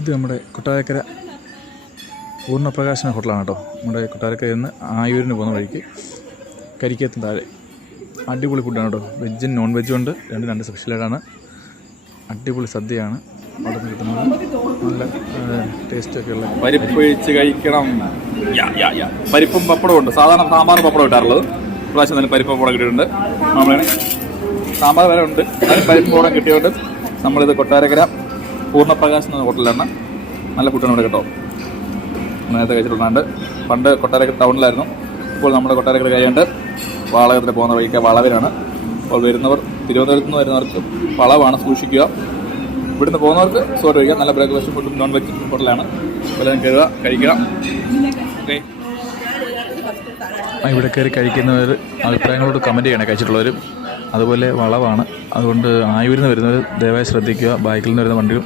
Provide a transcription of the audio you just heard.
ഇത് നമ്മുടെ കൊട്ടാരക്കര പൂർണ്ണപ്രകാശന ഹോട്ടലാണ് കേട്ടോ. നമ്മുടെ കൊട്ടാരക്കരയിൽ നിന്ന് ആയൂരിന് പോകുന്ന വഴിക്ക് കരിക്കത്തിന് താഴെ അടിപൊളി ഫുഡാണ് കേട്ടോ. വെജും നോൺ വെജും ഉണ്ട്. രണ്ട് സ്പെഷ്യലായിട്ടാണ്. അടിപൊളി സദ്യയാണ് അവിടെ നിന്ന് കിട്ടുന്നത്. നല്ല ടേസ്റ്റൊക്കെ ഉള്ള പരിപ്പ് ഒഴിച്ച് കഴിക്കണം. പരിപ്പും പപ്പടവും ഉണ്ട്. സാധാരണ സാമ്പാർ പപ്പടം ഇട്ടാറുള്ളത്. പ്രാവശ്യം തന്നെ പരിപ്പ് പപ്പടം കിട്ടിയിട്ടുണ്ട്. നമ്മളെ സാമ്പാർ വരെ ഉണ്ട്. അതിന് പരിപ്പ് പപ്പടം കിട്ടിയുണ്ട്. നമ്മളിത് കൊട്ടാരക്കര പൂർണ്ണപ്രകാശം എന്ന ഹോട്ടലിലാണ്. നല്ല ഫുഡാണ് ഇവിടെ കേട്ടോ. നേരത്തെ കഴിച്ചിട്ടുണ്ട്. പണ്ട് കൊട്ടാരക്കര ടൗണിലായിരുന്നു. ഇപ്പോൾ നമ്മുടെ കൊട്ടാരക്കര കഴിയാണ്ട് വാളകത്തിൽ പോകുന്ന വഴിക്ക് വളവിലാണ്. അപ്പോൾ തിരുവനന്തപുരത്ത് നിന്ന് വരുന്നവർക്ക് വളവാണ്, സൂക്ഷിക്കുക. ഇവിടുന്ന് പോകുന്നവർക്ക് സോറി കഴിക്കുക. നല്ല ബ്രേക്ക്ഫാസ്റ്റ് ഫുഡും നോൺ വെജ് ഹോട്ടലാണ്. അതുപോലെ കയറുക, കഴിക്കുക. ഓക്കെ, ഇവിടെ കയറി കഴിക്കുന്നവർ അഭിപ്രായങ്ങളോട് കമൻറ്റ് ചെയ്യണേ, കഴിച്ചിട്ടുള്ളവർ. അതുപോലെ വളവാണ്. അതുകൊണ്ട് ആയൂരിൽ നിന്ന് വരുന്നവർ ദയവായി ശ്രദ്ധിക്കുക. ബാക്കിൽ നിന്ന് വരുന്ന വണ്ടികൾ